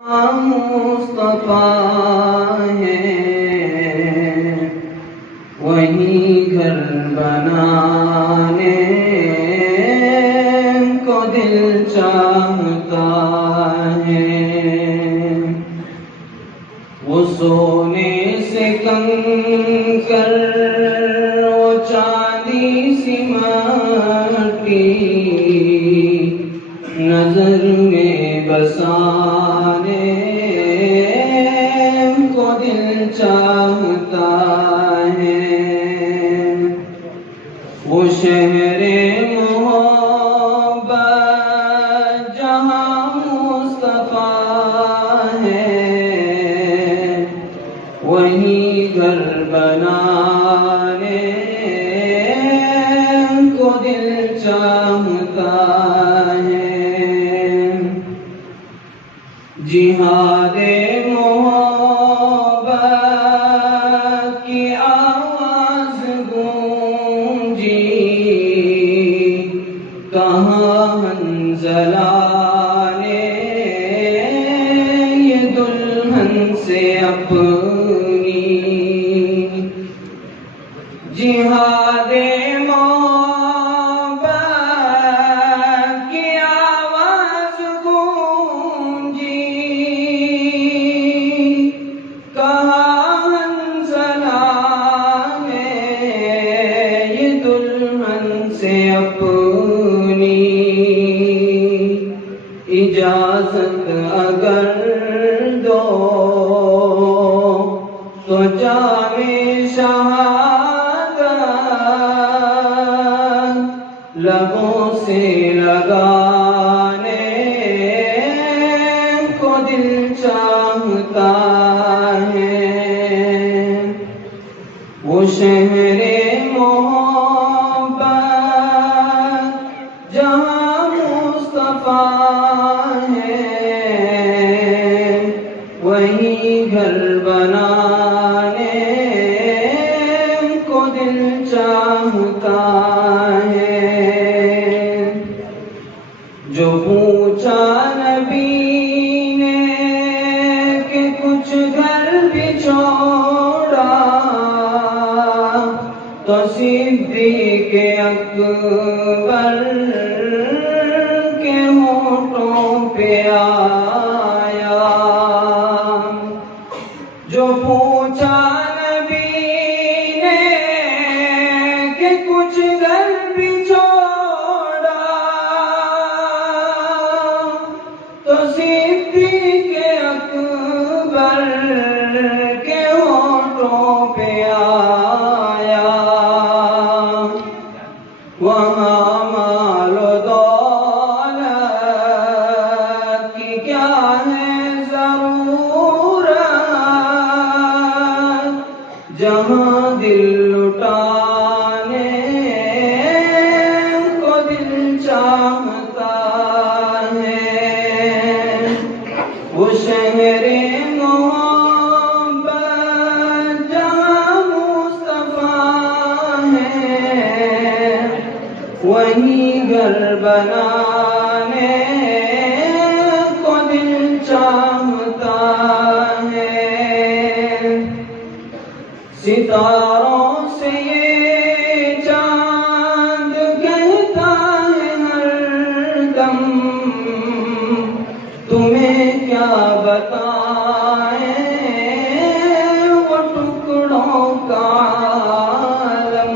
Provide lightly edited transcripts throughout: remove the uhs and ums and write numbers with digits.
مصطفیٰ ہے وہی گھر بنانے کو دل چاہتا ہے۔ وہ سونے سے کنکر وہ چاندی سی مٹی نظر میں بسانے کو دل چاہتا ہے۔ وہ شہر محبت جہاں مصطفیٰ ہے وہی گھر بنانے کو دل چاہتا ہے۔ جہاد محبت کی آواز گونجی کہاں حنظلہ نے یہ دلہن سے اپنی جہاد اپنی اجازت اگر دو تو جام شہادت لبوں سے لگانے کو دل چاہتا ہے۔ وہ شہر جہاں مصطفیٰ ہے وہی گھر بنانے کو دل چاہتا ہے۔ جو پوچھا نبی نے کہ کچھ گھر بھی چھوڑا تو صدیق اکبر کے ہونٹوں پہ آیا۔ جو پوچھا نبی نے کہ کچھ گھر بھی چھوڑا تو صدیق اکبر کے ہونٹوں پہ آیا۔ وہاں مال و دولت کی کیا ہے ضرورت جہاں دل لٹانے کو دل چاہتا ہے۔ وہ شہر محبت جہاں مصطفیٰ ہے وہی گھر بنانے کو دل چاہتا ہے۔ ستاروں سے یہ چاند کہتا ہے ہر دم تمہیں کیا بتائیں وہ ٹکڑوں کا عالم۔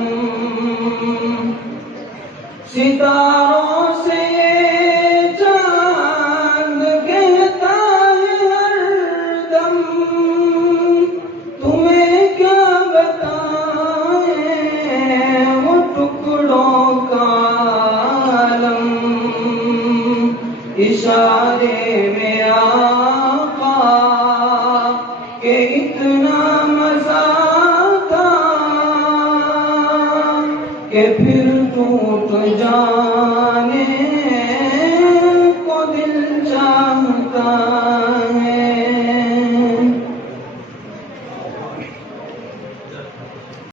ستاروں سے چاند کہتا ہے ہر دم تمہیں کیا بتائیں وہ ٹکڑوں کا عالم۔ اشارے میں آقا کہ اتنا مزہ تھا کہ پھر ٹوٹ جانے کو دل چاہتا